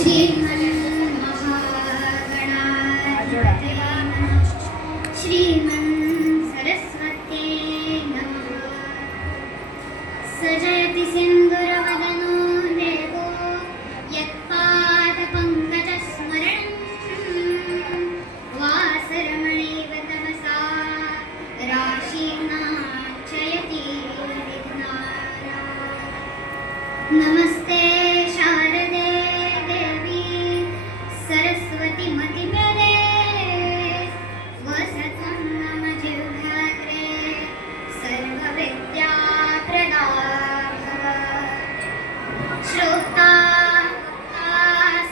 श्रीमन्महागणाधिपतये नमः। श्रीमन्सरस्वत्यै नमः। सजयति सिन्दूरवदनो देवो यत्पादपङ्कजस्मरणं वासरमणिव तमसा राशीनाचयति विघ्नारा। नमस्ते शारदे देवी सरस्वती मतिमेरे वसतं मम जिह्वाग्रे सर्वविद्याप्रदा भव। श्रोता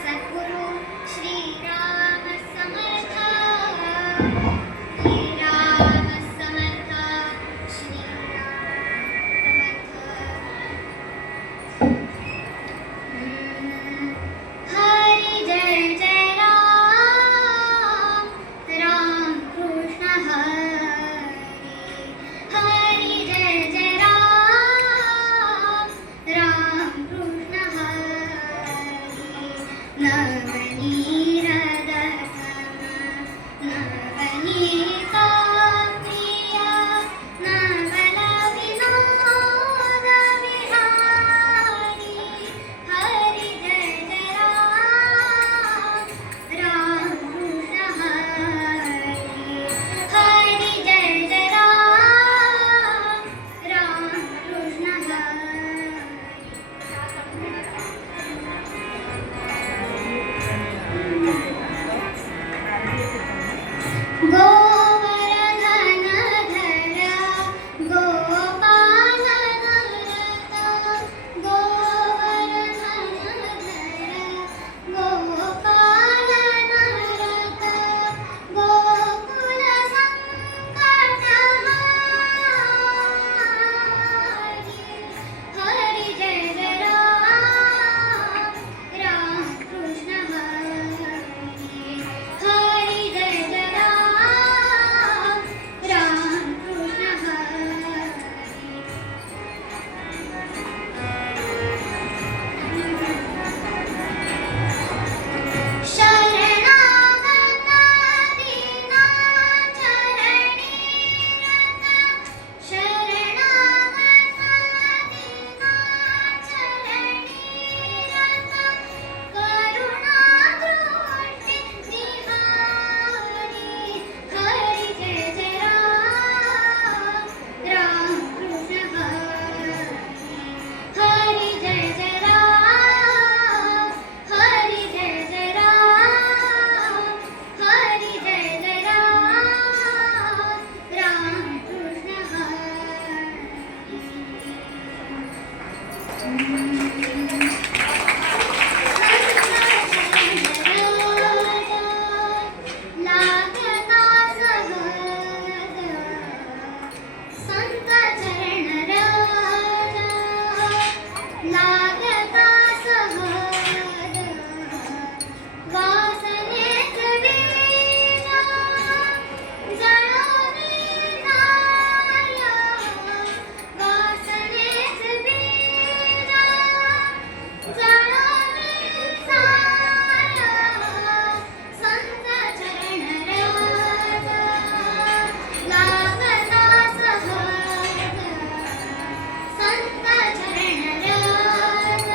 सद्गुरु श्रीराम समर्थ, श्रीराम समर्थ, श्रीराम समर्थ। हरि जय जय राम, राम कृष्ण हरि। हरि जय जय राम, राम कृष्ण हरि। नवनीरदसम नवनीता प्रिय नवल विनोद विहारी। हरि जय जय राम, राम कृष्ण हरि। हरि जय जय राम, राम कृष्ण हरि। गोवर्धनधर गोपालनरत, गोवर्धनधर गोपालनरत, गोकुलसङ्कटहारी। हरि जय जय राम, राम कृष्ण हरि। हरि जय जय राम, राम कृष्ण हरि। शरणागत दीना चरणी रत, शरणागत दीना चरणी रत, करुणादृष्टि निहारी। हरि जय जय राम, राम कृष्ण हरि। हरि जय जय राम, हरि जय जय राम, हरि जय जय राम, राम कृष्ण लागता सहज संत चरण राजा। लागता सहज वासनेच बीजा, जळोनी जाय वासनेच बीजा, जळोनी जाय संत चरण राजा। लागता सहज संत चरण राजा।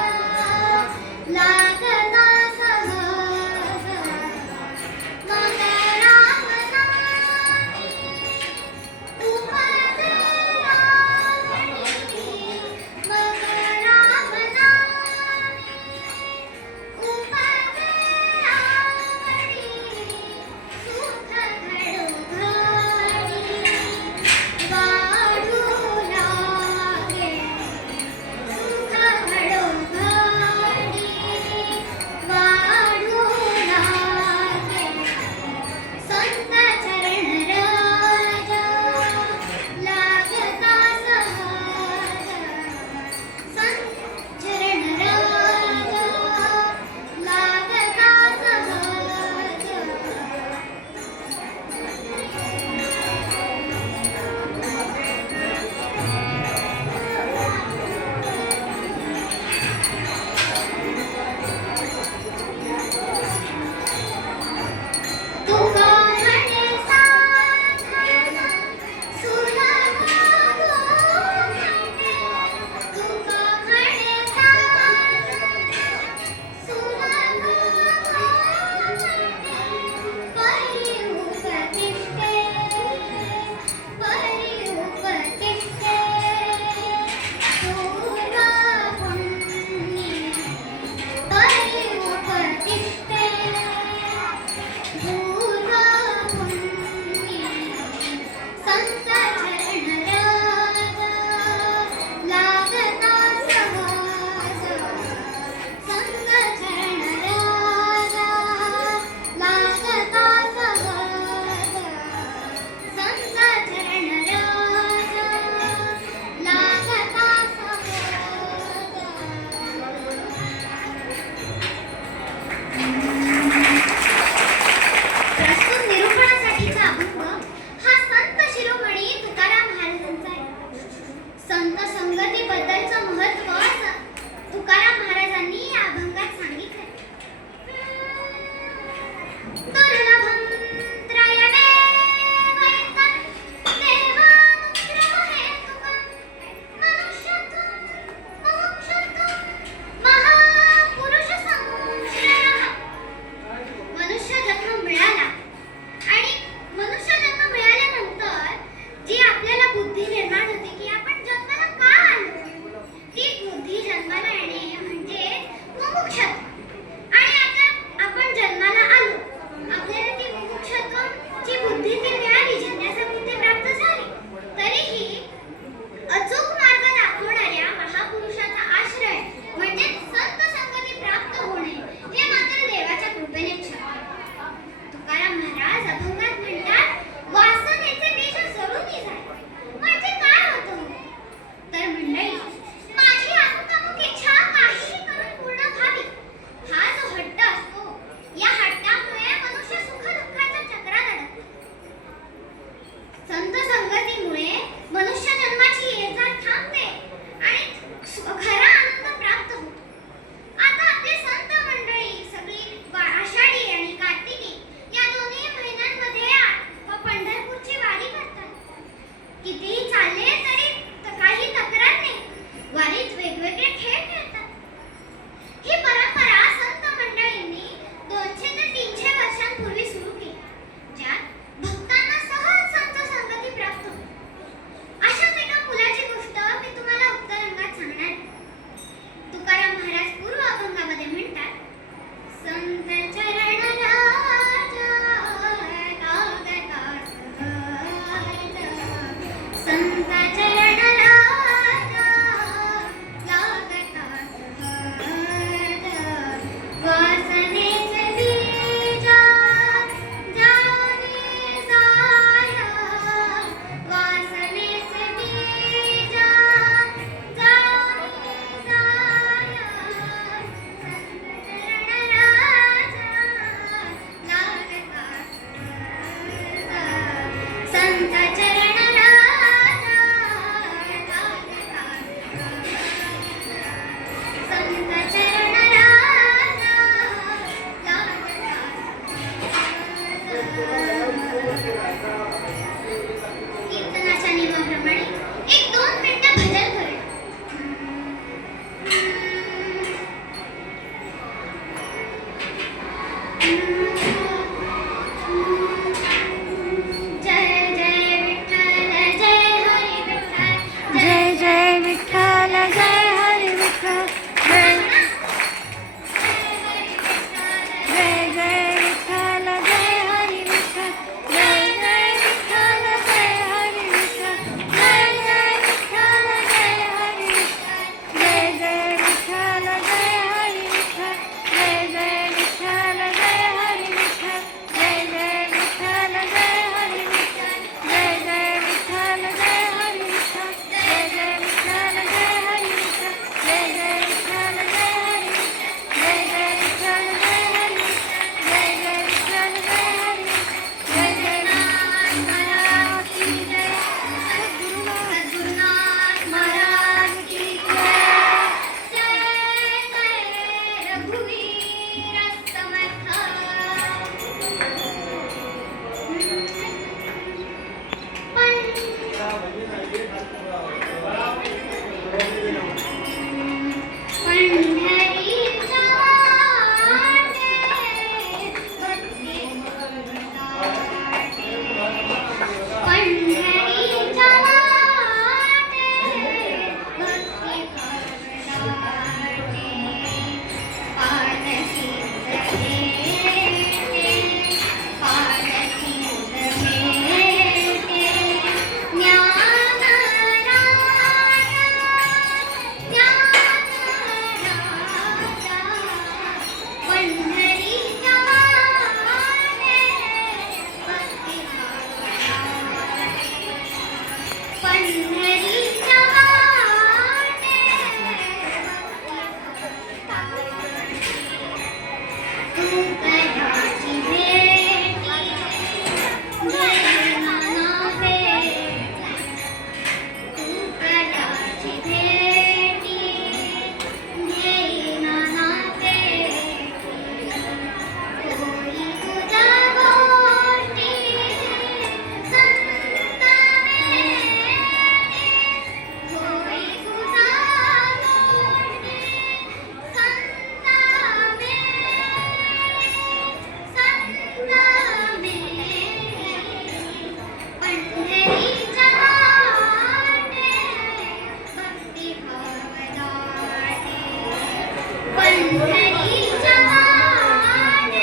पंढरीच्या वाटे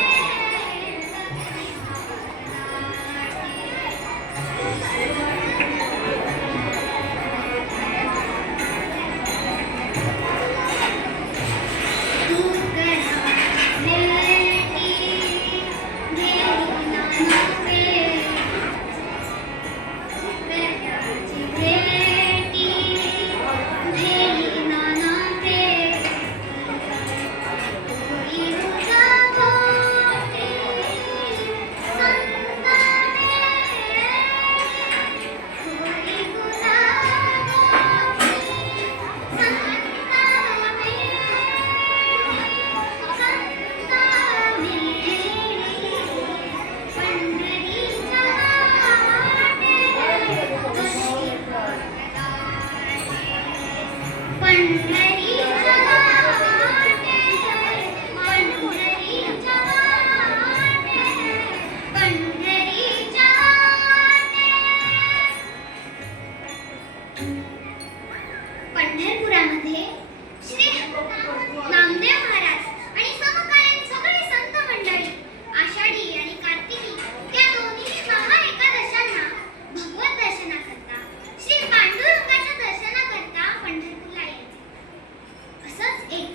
पंढरपुरामध्ये श्री नामदेव महाराज आणि समकालीन सगळे संत मंडळी आषाढी आणि कार्तिकी या दोन्ही महाएकादशांना भगवत दर्शनाकरता श्री पांडुरंगाच्या दर्शनाकरता पंढरपूरला यायचे. असंच एक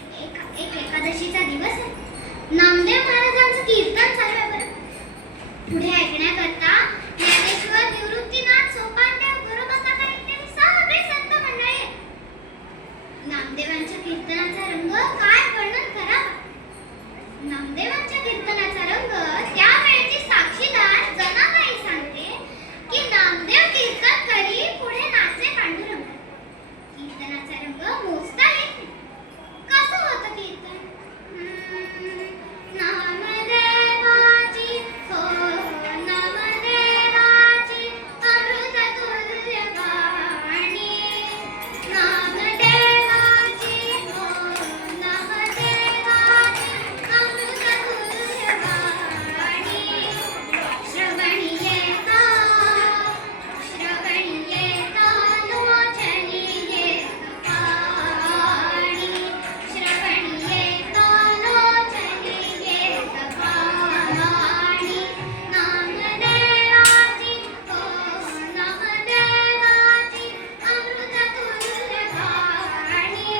एकादशीचा दिवस आहे. नामदेव महाराजांचं कीर्तन चालू आहे बरं. पुढे ऐकण्याकरता ज्ञानेश्वर, निवृत्तीनाथ, सोपानदेव, गुरुबंधाकार इत्यादी सगळे संत मंडळी आहेत. नामदेवांच्या कीर्तनाचा रंग काय वर्णन करावा. नामदेवांच्या कीर्तनाचा रंग त्यावेळची साक्षीदार जनाबाई सांगते की नामदेव कीर्तन करी पुढे नाचे पांडुरंग. कीर्तनाचा रंग मोजता येत नाही. कसं होतं कीर्तन? नामदेवाची हो नामदेवाची अमृत तुल्य वाणी. नामदेवाची हो नामदेवाची अमृत तुल्य वाणी. श्रवणी येता लोचनी येत पाणी. श्रवणी येता लोचनी येत पाणी. नामदेवाची हो नामदेवाची अमृत तुल्य वाणी.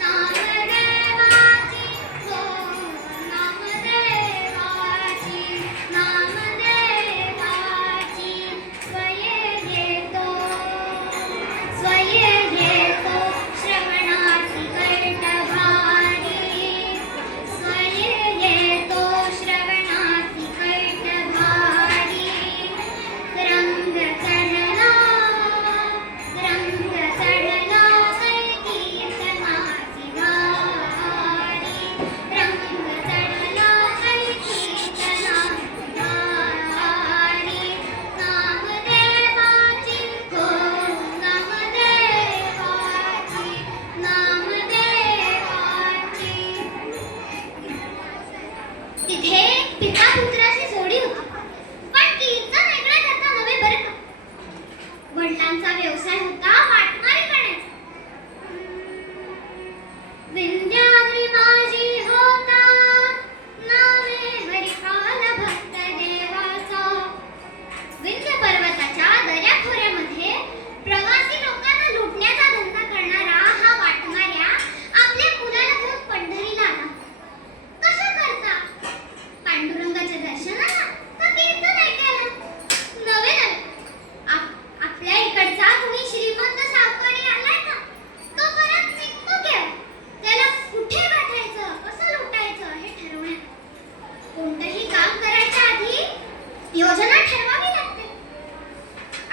नामदेवाची हो नामदेवाची स्वये येतो श्रवणासी कैटभारी. स्वये येतो श्रवणासी कैटभारी. रंग चढला कै कीर्तनाची भारी. रंग चढला कै कीर्तनाची भारी. नामदेवाची हो नामदेवाची नामदेवाची. तिथे पिता पुत्राची जोडी होती. पण कीर्तन ऐकण्याकरता नव्हे बरं का. वडिलांचा व्यवसाय होता वाटमारी करण्याचा. विंध्याद्री माझी होता नावे हरिकाल भक्त देवाचा. विंध्य पर्वताच्या दऱ्याखोऱ्यामध्ये प्रवासी लोकांना लुटण्याचा धंदा करणारा हा वाटमाऱ्या आपल्या मुलाला घेऊन पंढरीला आला. कसं करता? पांडुरंगाच्या दर्शनाला का कीर्तन ऐकायला? नवे आपल्या इकडचा कुणी श्रीमंत सावकारी आलाय का? तो परत निघतो केव्हा? त्याला कुठे गाठायचं, कसं लुटायचं हे ठरवण्यात. कोणतंही काम करायच्या आधी योजना ठरवावी लागते.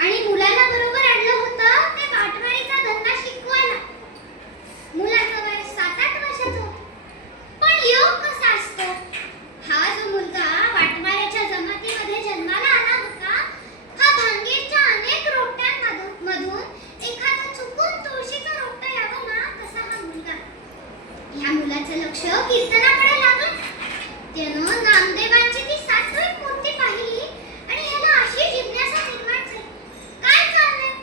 आणि मुलाला बरोबर आणलं होतं ते वाटमारीचा धंदा शिकवायला. मुलाचं वय 7-8 वर्षाचं होतं. पण योग कसा असतो? हा जो मुलगा वाटमाऱ्याच्या जमातीमध्ये जन्माला आला होता हा भांगेरच्या अनेक रोपट्यांमधून एखादं चुकून तुळशीचं रोपटं यावं ना तसा हा मुलगा. ह्या मुलाचं लक्ष कीर्तनाकडे लागलं. त्यानं नामदेवांची ती 7वी मूर्ती पाहिली आणि ह्याला अशी जिज्ञासा निर्माण झाली. काय चाललंय?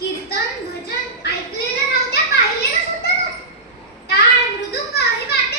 कीर्तन भजन ऐकलेलं नव्हतं, पाहिलेलं सुद्धा नव्हतं. टाळ मृदुंग ही वाद्य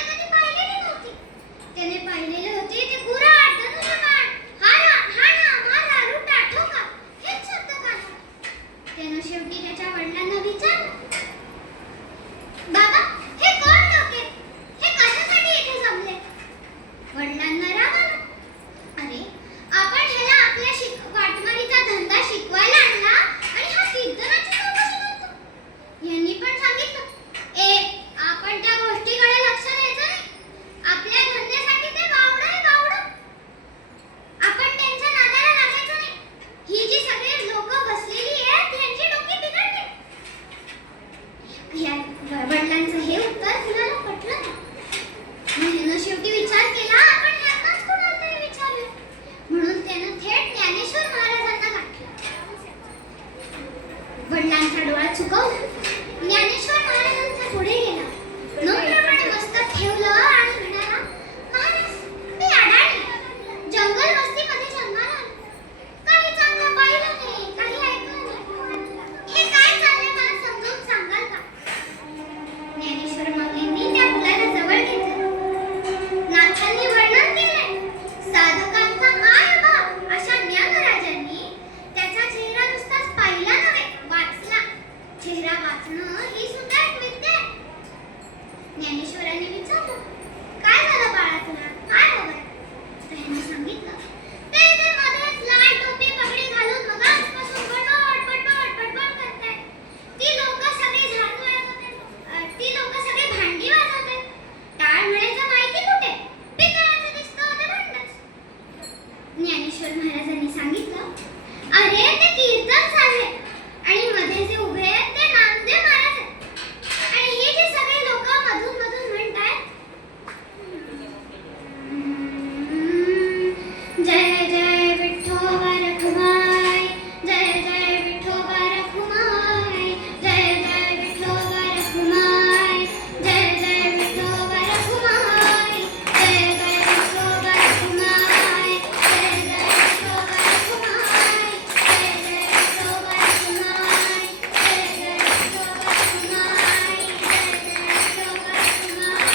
ज्ञानेश्वरांनी विचारलं, काय झालं बाळा तुला, काय हवंय? तर ह्यांनी सांगितलं, ते मध्येच लाल टोपी पगडी घालून मगाचपासून बडबड बडबड बडबड करतायत. ती लोक सगळी झाडू वाजवतात, ती लोक सगळे भांडी वाजवतात. टाळ म्हणायचं माहिती कुठे? पितळाचं दिसतं ते भांडच. ज्ञानेश्वर महाराजांनी सांगितलं, अरे ते कीर्तन चाललंय आणि मध्ये जे उभे आहेत ते नामदेव महाराज आहेत. आणि हे जे सगळे लोक मधून मधून म्हणतायत, जय जय विठोबा रखुमाई, जय जय विठोबा रखुमाई, जय जय विठोबा रखुमाई, जय जय विठोबा रखुमाई, जय जय विठोबा रखुमाई, जय जय विठोबा रखुमाई, जय जय विठोबा रखुमाई, जय जय विठोबा रखुमाई, जय जय विठोबा रखुमाई, जय जय विठोबा रखुमाई.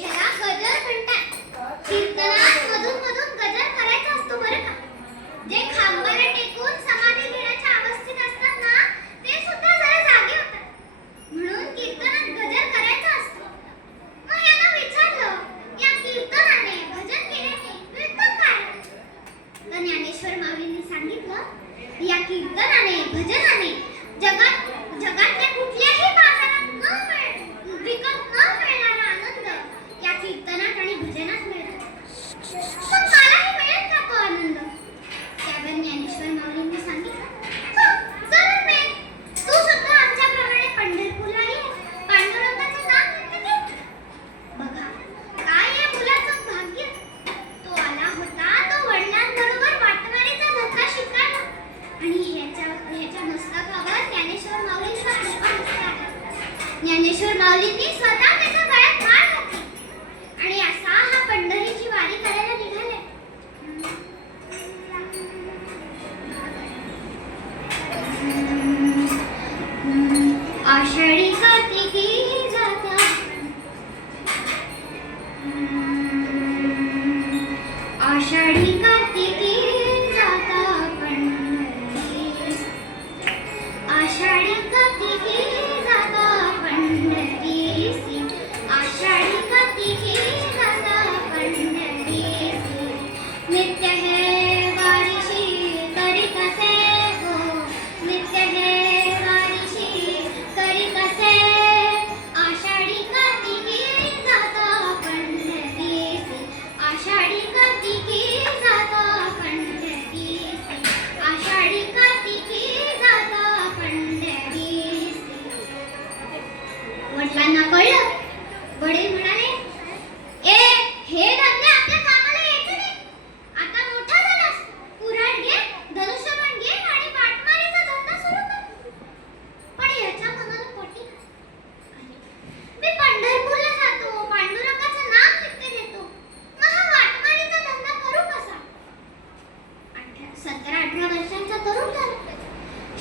याला गजर म्हणतात. कीर्तनात मधून मधून गजर करायचा असतो बरं का. जे खांबाला टेकून समाधी घेण्याच्या अवस्थेत असतात ना, ते सुद्धा जरा जागे होतात. म्हणून कीर्तनात गजर करायचा असतो. मग यांना विचारलं, या कीर्तनाने भजन केल्याने मिळतं काय? तर ज्ञानेश्वर माऊलींनी सांगितलं, या कीर्तनाने भजनाने जगातल्या कुठल्याही बाजारात विकत न मिळणारा आनंद या कीर्तनात आणि भजनात मिळतो. पण मलाही मिळेल का तो आनंद? त्यावर ज्ञानेश्वर माऊलींनी सांगितलं, हो, जरूर मिळेल. तू सुद्धा आमच्याप्रमाणे पंढरपूरला ये, पांडुरंगाचं नाम घेत घे. बघा, काय या मुलाचं भाग्य. तो आला होता तो वडिलांबरोबर वाटवारीचा धंदा शिकायला आणि ह्याच्या मस्तकावर ज्ञानेश्वर माऊलींचा पुष्पहस्त आहे. ज्ञानेश्वर माऊलींनी स्वतः त्याच्या गळ्यात माळ घातली आणि असा हा पंढरीची वारी करायला निघाले. आषाढी कार्तिकी जाता, आषाढी कार्तिकी जाता पंढरीस, आषाढी कार्तिकी जाता पंढरीस, आषाढी कार्तिकी जाता पंढरीस. नित्य हे वारीशी करी कसे हो, नित्य हे वारीशी करी कसे, आषाढी कार्तिकी जाता पंढरीस, आषाढी कार्तिकी जाता पंढरीस, आषाढी कार्तिकी जाता पंढरीस. वडिलांना कळलं. वडील म्हणाले, ए हे धंदे आपल्या कामाला यायचे नाही. आता मोठा झालास, कुऱ्हाड घे, धनुष्यबाण घे आणि वाटमारीचा धंदा सुरू कर. पण ह्याच्या मनाला पोटी, मी पंढरपूरला जातो, पांडुरंगाचं नाम नित्य घेतो, मग हा वाटमारीचा धंदा करू कसा? 17-18 वर्षांचा तरुण झाला.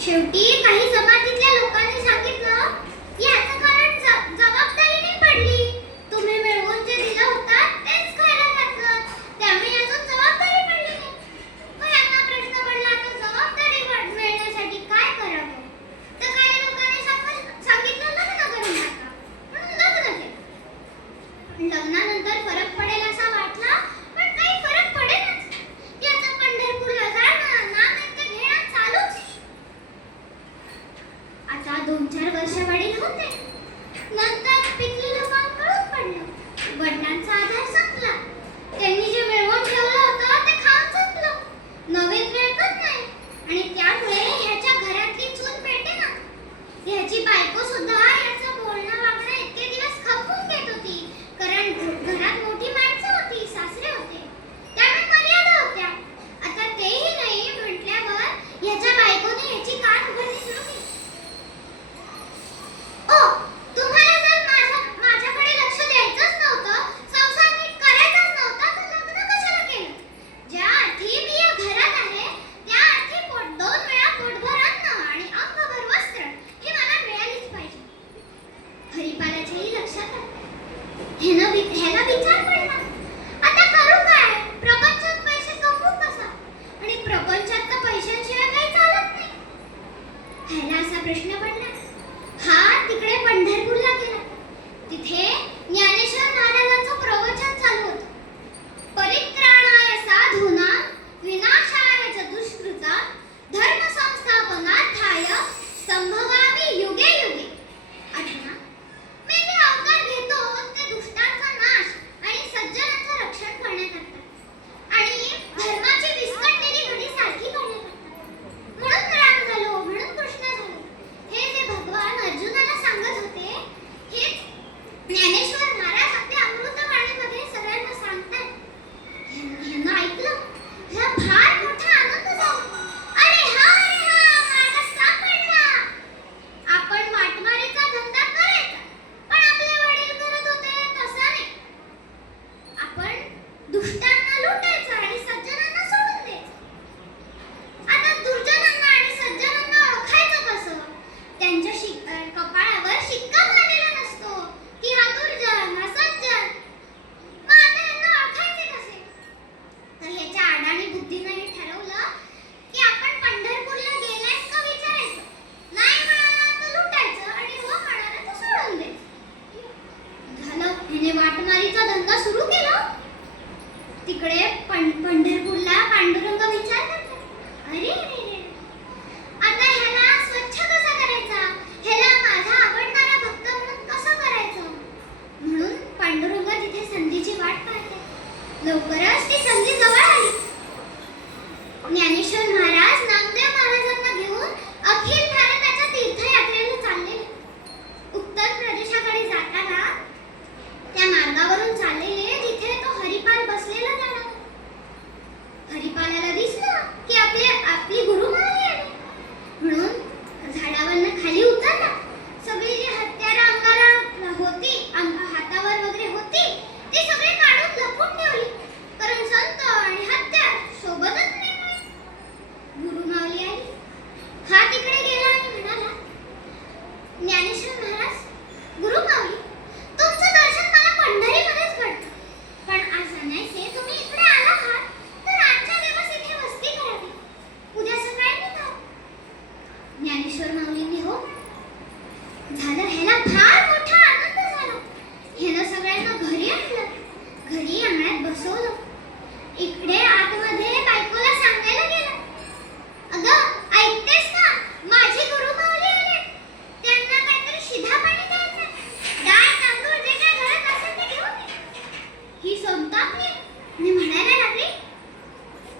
शेवटी काही जमातीतल्या लोकांनी सांगितलं, याचं कारण जबाबदारीने पडली. तुम्ही मिळवून जे दिलं होतं तेच खायला घातलं, त्यामुळे अजून जबाबदारी पडली नाही. मग यांना प्रश्न पडला, आता जबाबदारी मिळण्यासाठी काय करावं? तर काही लोकांनी सांगितलं, लग्न करून टाका. म्हणून लग्न केलं. लग्नानंतर फरक पडेल असा वाटला, पण काही फरक पडेलच. याचं पंढरपूरला जाणं, नाम नित्य घेणं चालूच. ह्याला असा प्रश्न पडला. हा तिकडे पंढरपूरला गेला. तिथे ज्ञानेश्वर महाराजांचं प्रवचन चालू होतं. परित्राणाय साधूनां विनाशाय च दुष्कृतां धर्म संस्थापनार्थाय संभवामि युगे युगे. आठवना, मी जे अवतार घेतो ते दुष्टांचा नाश आणि सज्जनांचं रक्षण करण्याकरता आणि धर्माची विस्कटलेली घडी सारखी करण्याकरता. म्हणून राम झालो, म्हणून कृष्ण झालो. हे जे भगवान अर्जुनाला सांगत होते, हेच ज्ञानेश्वर महाराज आपल्या अमृतवाणीमध्ये सगळ्यांना सांगतात. ह्यांना ऐकलं, ह्याला फार मोठा आनंद झाला. अरे हा मार्ग सापडला. आपण वाटमारीचा धंदा करायचा, पण आपले वडील करत होते तसा नाही. आपण दुष्टांना लुटायचं आणि सज्जनांना सोडून द्यायचं. आता दुर्जनांना आणि सज्जनांना ओळखायचं कसं? त्यांच्या कपाळावर शिक्का मारलेला नसतो की हा दुर्जन हा सज्जन. मग आता यांना ओळखायचे कसे? तर ह्याच्या अडाणी बुद्धीनं हे ठरवलं की आपण पंढरपूरला गेलाय का विचारायचं, नाही म्हणाला तर लुटायचं आणि हो म्हणाला तर सोडून द्यायचं. झालं, हिने वाटमारीचा धंदा सुरू केला. तिकडे पंढरपूरला पांडुरंग विचार करतात, अरे आता ह्याला स्वच्छ कसा करायचा, ह्याला माझा आवडणारा भक्त म्हणून कसं करायचं. म्हणून पांडुरंग तिथे संधीची वाट पाहते. लवकरच ती संधी जवळ आली. ज्ञानेश्वर महाराज नामदेव महाराजांना घेऊन अखिल भारताच्या तीर्थयात्रेला चाललेले. उत्तर प्रदेशाकडे जाताना त्या मार्गावरून चाललेले जिथे तो हरिपाल बसलेला जाणार. हरिपालाला दिसलं की आपली गुरुमाऊली आली. म्हणून झाडावरनं खाली उतरला. सगळी जी हत्यारं अंगाला होती, हातावर वगैरे होती, ती सगळी काढून लपून ठेवली. कारण संत आणि हत्यार सोबतच नाही. गुरुमाऊली आली. हा तिकडे गेला आणि म्हणाला, ज्ञानेश्वर महाराज, गुरुमाऊली, तुमचं दर्शन मला पंढरीमध्येच घडतं. पण आज अनायसे तुम्ही इकडे आला आहात, तर आजच्या दिवस इथे वस्ती करावी. उद्या सकाळी निघा. ज्ञानेश्वर माऊलींनी हो झालं. ह्याला फार मोठा आनंद झाला. ह्यानं सगळ्यांना घरी आणलं. घरी अंगणात बसवलं. इकडे आतमध्ये बायकोला सांगायला गेला, अगं ऐकतेस का, माझी गुरुमाऊली आले. त्यांना काहीतरी शिधा पाणी द्यायचं, डाळ तांदूळ जे काय घरात असेल ते घेऊन ये. ही संतापली आणि म्हणायला लागली,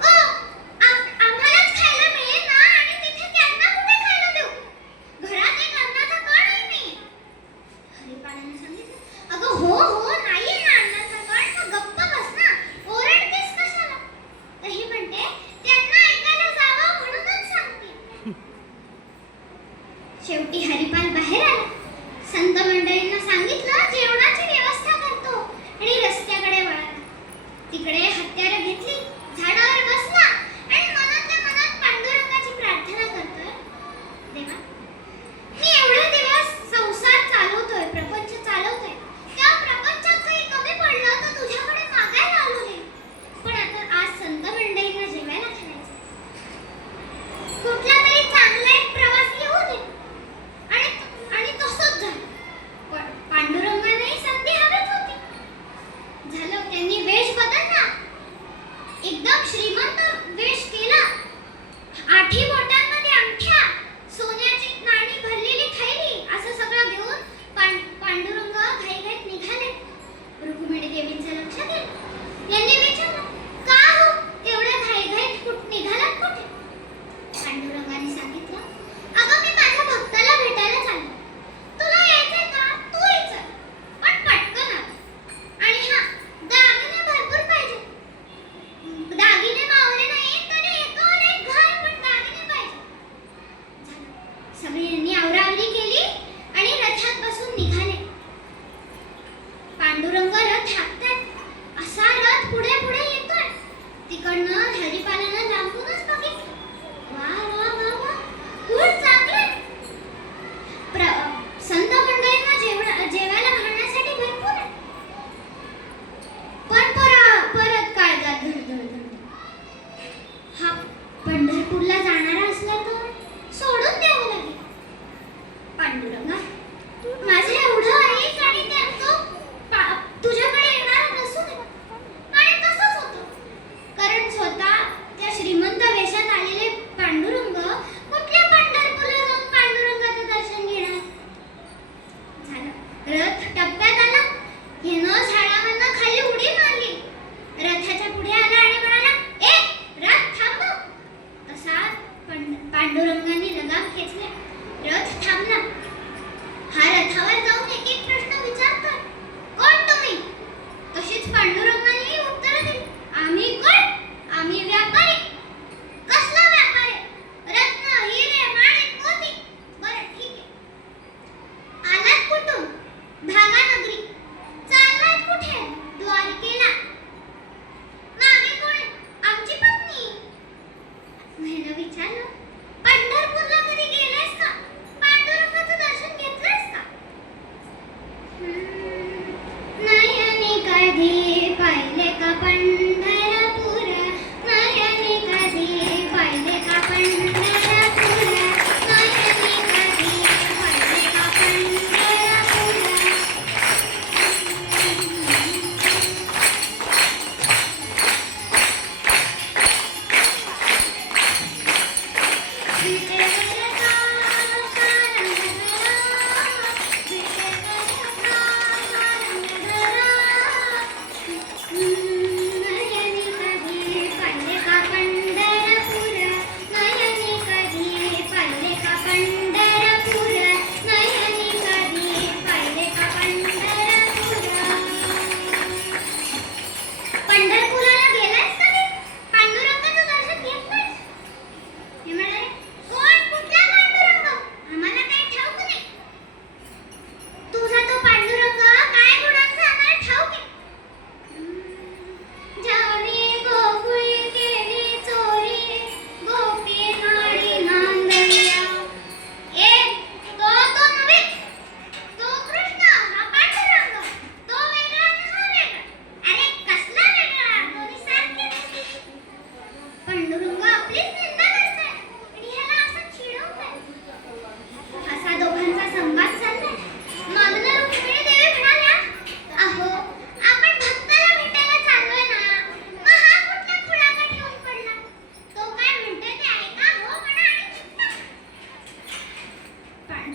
ओ आम्हालाच खायला मिळेल ना, आणि तिथे त्यांना कुठे खायला देऊ. घरात एक अन्नाचा कणही नाही. हरिपालाने सांगितलं, अगं हो नाहीये ना अन्नाचा कण, मग गप्प बस ना, ओरडतेस कशाला. तर ही म्हणते, त्यांना ऐकायला जावं म्हणूनच सांगते. शेवटी हरिपाल बाहेर आला. संत मंडळींना सांगितलं जेवणाची व्यवस्था करतो आणि रस्त्याकडे वळाला. तिकडे हत्यारं घेतली, झाडावर बसला आणि मनातल्या मनात पांडुरंगाची प्रार्थना करतोय, देवा मी एवढे दिवस संसार चालवतोय, प्रपंच चालवतोय, त्या प्रपंचात काही कमी पडलं तर तुझ्याकडे मागायला आलो नाही. पण आता आज संत मंडळींना जेवायला घालायचं. कुठला तरी चांगला एक प्रवास येऊ दे. आणि तसंच झालं. पण पांडुरंगाने संधी हवीच होती. झालं, त्यांनी वेश बदलला. एकदम श्रीमंत वेश केला. 8 बोटांमध्ये अंगठ्या, सोन्याची नाणी भरलेली थैली, असं सगळं घेऊन पांडुरंग घाईघाईत निघाले. रुक्मिणी देवींचं लक्ष गेलं. यांनी विचारलं, का हो एवढ्या घाईघाईत निघालात कुठे. पांडुरंगाने सांगितलं, अगं मी माझ्या भक्ताला भेटायला चाललो. तुला यायचंय का, तू यायचं, पण पटकन आव. आणि हा दागिने भरपूर पाहिजे. दागिने मावले नाही तरी एकावर एक घर, पण दागिने पाहिजे. सगळ्यांनी आवरावरी केली आणि रथात बसून निघाले. पांडुरंग रथ हाकतात. असा रथ पुढे पुढे येतोय. तिकडनं हरिपालानं लांबूनच बघितलं. वा वा वा वा, खूप चांगलं. संत मंडळींना जेवायला घालण्यासाठी भरपूर आहे. पण परत काळजात धडधड. हा पंढरपूरला जाणारा असला तर सोडून द्यावं लागेल.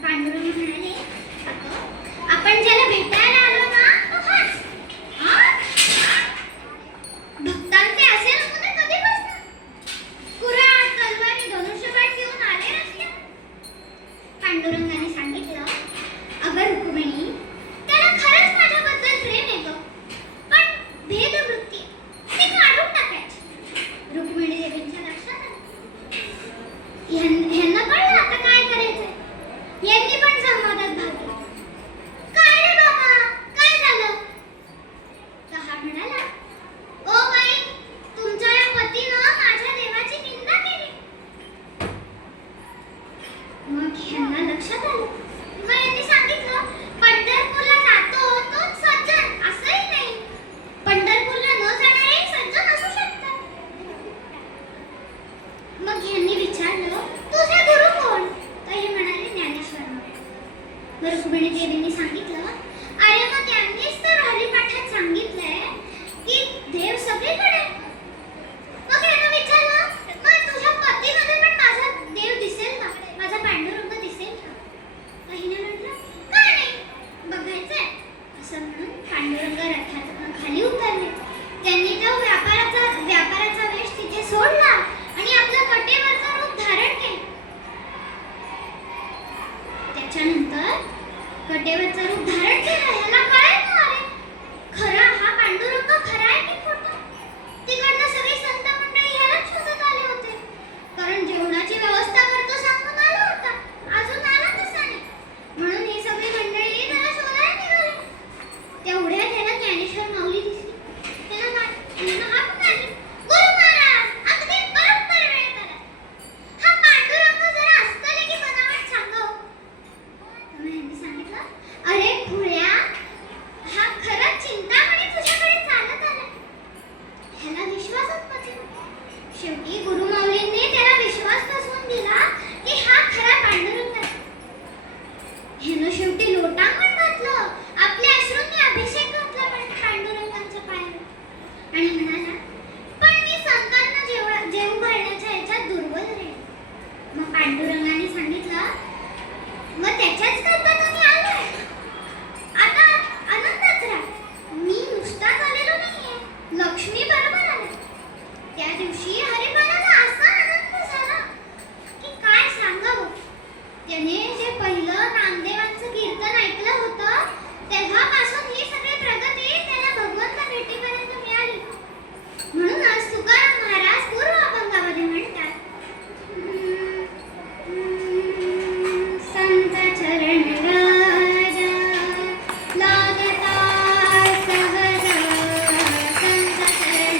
पांडुरंग म्हणाले, आपण ज्याला भेटायला आलो ना तो हाच. भक्तांचे असे नमुने कधीपासून कुऱ्हाड, तलवारी, धनुष्यबाण घेऊन आले रस्त्यात. पांडुरंगाने सांगितलं, अगं रुक्मिणी, त्याला खरंच माझ्याबद्दल प्रेम आहे गं, पण भेदवृत्ती ती काढून टाकायची. रुक्मिणी देवींच्या लक्षात आलं, ह्यांना कळलं आता काय करायचंय. यांनी पण संवादात भाग घेतला. काय रे बाबा, काय झालं? तर हा म्हणाला, ओ बाई, तुमच्या या पतीनं माझ्या देवाची निंदा केली. मग ह्यांना लक्षात आलं. मग यांनी सांगितलं, पंढरपूरला जातो तोच सज्जन असंही नाही. पंढरपूरला न जाणारे सज्जन असू शकतात. मग ह्यांनी विचारलं, तुझे गुरु कोण? तर हे म्हणाले, ज्ञानेश्वर महाराज. रुक्मिणी देवींनी सांगितलं, अरे मग त्यांनीच तर हरिपाठात सांगितलंय की देव सगळीकडे. मग ह्यानं विचारलं, मग तुझ्या पतीमध्ये पण माझा देव दिसेल का? माझा पांडुरंग दिसेल का? तर हिने म्हटलं, का नाही, बघायचंय. असं म्हणून पांडुरंग रथातून खाली उतरले. त्यांनी तो व्यापाराचा वेश तिथे सोडला आणि आपलं कटेवरचं रूप धारण केलं. त्याच्यानंतर कटेवरचं रूप धारण केलं. ह्याला कळायला आले, खरा हा पांडुरंग खरा आहे की खोटा. तिकडनं सगळे संत मंडळी ह्यालाच शोधत आले होते, कारण जेवणाची व्यवस्था करतो सांगून आला होता, अजून आला तसा नाही. म्हणून ही सगळी मंडळी त्याला शोधायला निघाली. तेवढ्यात त्याला ज्ञानेश्वर माऊली दिसली. त्यानं हाक मारली, गुरु महाराज, अगदी बरोबर वेळेत आलात. हा पांडुरंग जरा असतले की बनावट सांगा. तर ह्यांनी सांगितलं, अरे खुळ्या, हा खरंच चिंतामणी तुझ्याकडे चालत आला. ह्याला विश्वासच बसला. शेवटी गुरु माऊलींनी त्याला विश्वास बसवून दिला की हा खरा पांडुरंग आहे. ह्यानं शेवटी लोटांगण घातलं, आपल्या अश्रूंनी अभिषेक घातला पांडुरंगाच्या पायावर आणि म्हणाला, पण मी संतांना जेवू घालण्याच्या ह्याच्यात दुर्बल राहील. मग पांडुरंगाने सांगितलं, मग त्याच्याच करता तुम्ही आलोय, आता आनंदात राहा. मी नुसताच आलेलो नाहीये, लक्ष्मी बरोबर आले. त्या दिवशी हरिपालाला असा आनंद झाला की काय सांगावं. त्याने जे पहिलं नामदेवांचं कीर्तन ऐकलं होतं, तेव्हापासून ही सगळी प्रगती त्याला भगवंत भेटीपर्यंत मिळाली. म्हणून आज तुकाराम महाराज पूर्व अभंगामध्ये म्हणतात, संत चरण राजा लागता सहज, संत चरण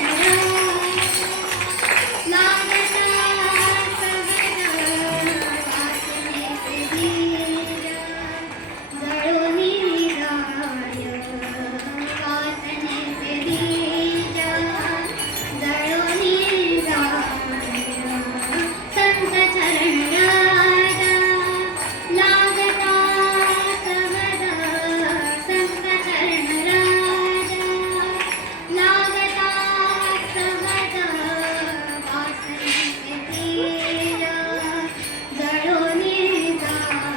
लागता सहज, वासनेचे बीज जळोनी गाय, वासनेचे बीज जळोनी गाय. संत चरण राजा लागता सहज, संत चरण राजा लागता सहज, वासनेचे बीज जळोनी गाय,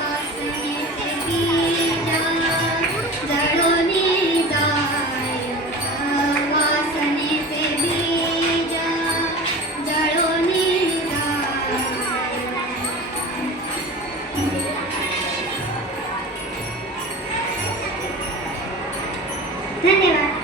वासनेचे बीज जळोनी गाय, वासनेचे बीज जळोनी गाय. धन्यवाद.